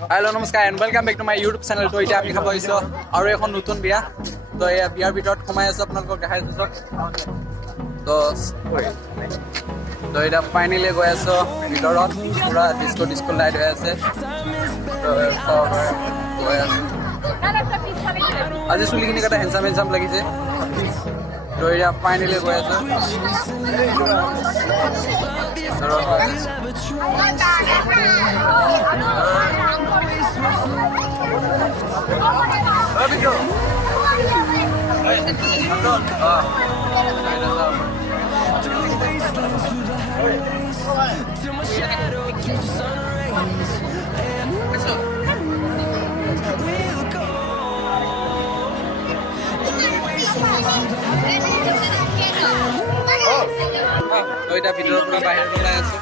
Hello, namaskar and welcome back to my YouTube channel. To এটা আমি খাব আহিছো আৰু এখন নতুন বিয়া তো এই বিয়াৰ ভিতৰত সোমাই আছে আপোনালোকক দেখাই দিছো তো এটা ফাইনেলি গৈ আছো ভিতৰত পুৰা ডিস্কো লাইট হৈ আছে তো গৈ আছো আজি চুলিখিনি কাটা হেণ্ডচাম লাগিছে তো এটা ফাইনেলি গৈ আছো তো এটা ভিতৰৰ পৰা বাহিৰত ওলাই আছো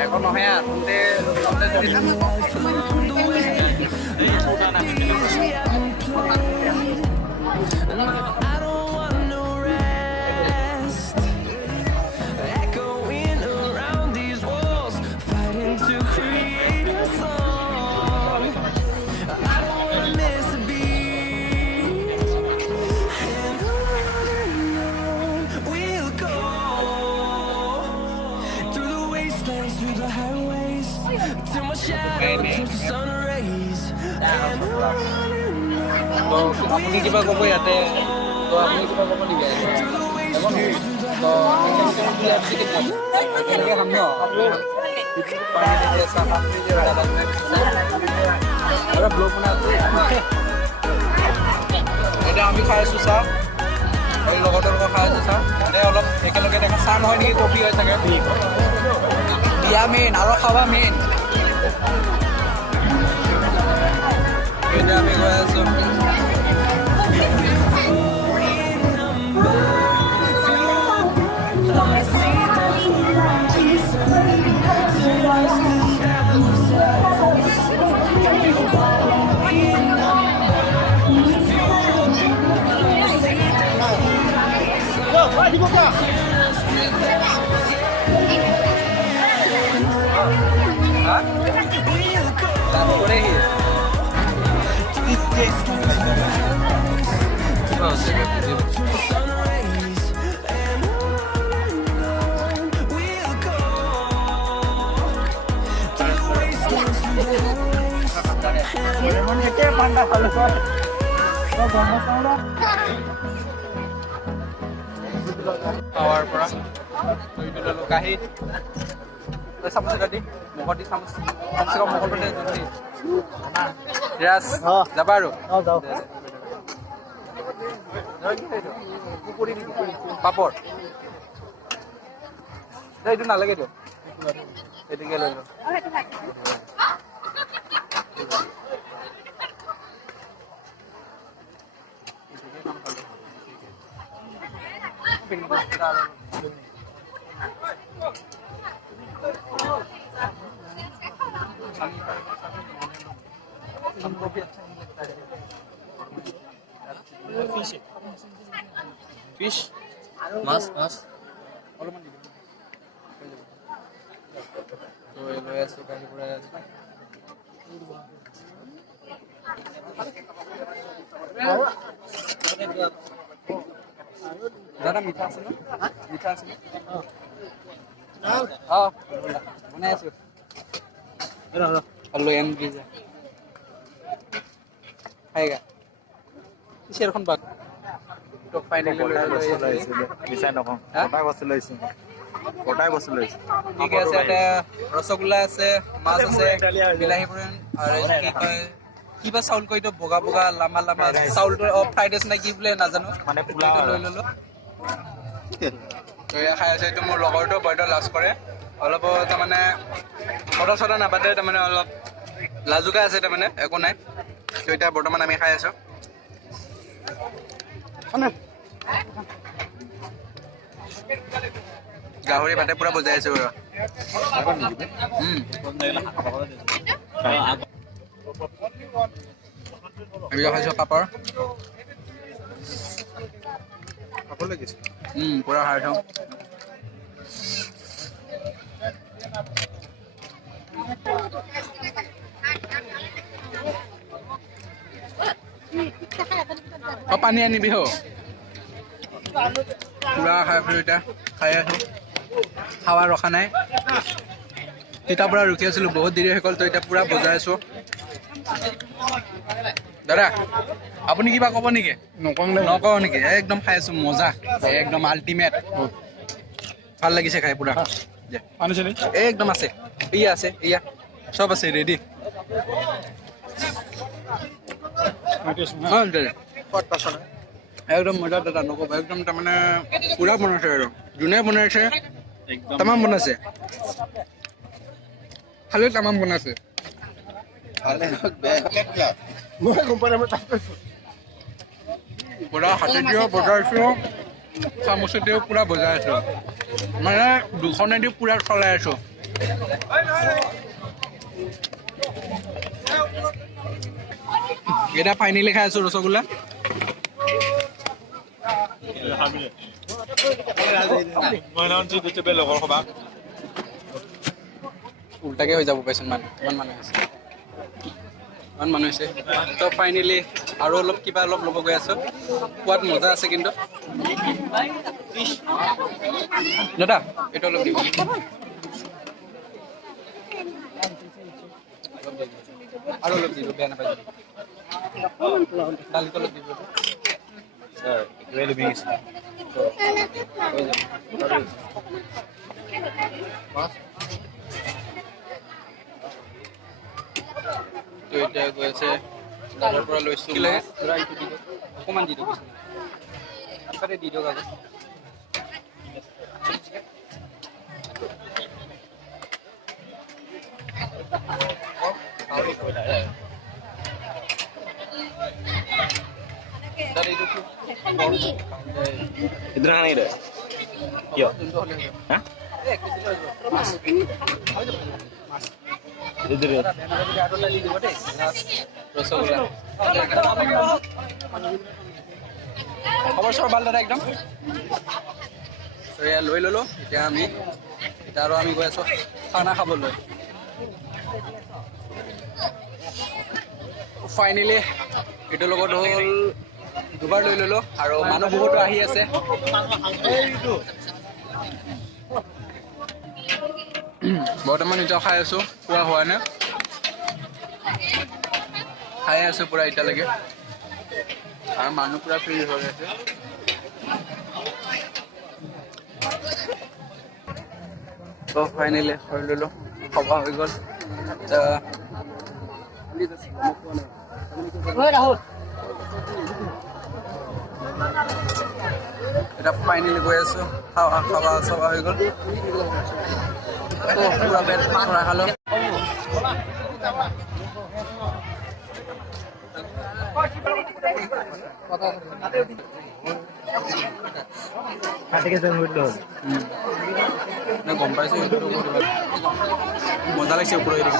এখন নহয় আর তো আপুনি কিবা ক'ব ইয়াতে তো আপুনি কিবা ক'ব নেকি তো একেলগে খাম ন ব্লগ বনাই এতিয়া আমি খাই আছোঁ চাহ আৰু লগতে খাই আছোঁ চাহ এতিয়া অলপ একেলগে দেখা চাহ নহয় নেকি কফি হৈ থাকে বিয়া মেইন আৰু খাৱা মেইন এতিয়া আমি গৈ আছোঁ পাৱাৰ পৰা এইটো ললো কাহি চামুচ কাটি মুখত দি চামুচ কমচে কম মুখৰ পৰা জলদি ৰাস যাবা আৰু পাপৰ এইটো নালাগে দিয়ক এইটোকে লৈ লওঁ fish mas অলপমান দিব তো লৈ আছো কাহি পুৰাই আছো দাদা মিঠা আছে ন মিঠা আছে বনাই আছো আলু এন ভিজা খাইগা কিসেরখন বাগ তো ফাইনালি মিছাই নকওঁ কটাই বস্তু লৈছে ঠিক আছে এটা ৰসগোল্লা আছে মাছ আছে বিলাহী পুৰণ আৰু কি কয় কিবা চাউল কয় তো বগা বগা লাম্বা চাউলটো ফ্ৰাইড ৰাইচ নে কি বোলে নাজানো মানে পোলাও লৈ ললো তো এয়া খাই আছে এইটো মোৰ লগৰটো বইটো লাজ কৰে অলপ তাৰমানে কথা চথা নাপাতে তাৰমানে অলপ লাজুকা আছে তাৰমানে একো নাই তো এতিয়া বৰ্তমান আমি খাই আছো গাহৰি ভাতে পুৰা বজাই আছো বাৰু এইবিলাক খাইছো পাপৰ পুৰা খাই খাওঁ পানী আনিবি হ পুৰা খাই আছো এতিয়া খাই আছো খাৱা ৰখা নাই তিতাৰ পৰা ৰখি আছিলো বহুত দেৰি হৈ গ'ল তো এতিয়া পুৰা বজাই আছো দাদা আপুনি কিবা ক'ব নেকি নকওঁ নেকি একদম খাই আছো মজা একদম আল্টিমেট ভাল লাগিছে খাই পুৰা একদম আছে এয়া আছে এয়া চব আছে ৰেডি একদম মজা দাদা নক'ব একদম তাৰমানে পুৰা বনাইছে আৰু যোনে বনাইছে তামাম বনাইছে খালি তামাম বনাইছে পুৰা হাতেদিও বজাইছো চামুচেদিও পুৰা বজাই আছো মানে দুখনেদি পুৰা চলাই আছো এটা ফাইনেলি খাই আছো ৰসগোল্লা উল্টাকে হৈ যাব পাইছোন ইমান মানুহ হৈছে তো ফাইনেলি আৰু অলপ কিবা অলপ ল'ব গৈ আছো খোৱাত মজা আছে কিন্তু দাদা এইটো অলপ দিব আৰু অলপ দিব বেয়া নাপাই দালিটো অলপ দিব তো এতিয়া গৈ আছে দাদাৰ পৰা লৈছো অকণমান দি দিয়ক কিবাতে দি দিয়ক আকৌ इधर आने दे क्यों हाँ इधर ৰসগোল্লা খবৰ চবৰ ভাল দাদা একদম তো এয়া লৈ ল'লো এতিয়া আৰু আমি গৈ আছো খানা খাবলৈ ফাইনেলি এইটোৰ লগত হ'ল দুবাৰ লৈ ল'লো আৰু মানুহ বহুতো আহি আছে বৰ্তমান এতিয়া খাই আছো খোৱা হোৱা নাই খাই আছো পুৰা এতিয়ালৈকে আৰু মানুহ পুৰা ফ্ৰী হৈ আছে তো ফাইনেলি হৈ ল'লো খোৱা হৈ গ'ল এটা ফাইনেলি গৈ আছো খাওয়া চবা হৈ গ'ল পুৰা পেট পুৰা খালো গম পাইছো মজা লাগিছে ওপৰৰ এইকেইটা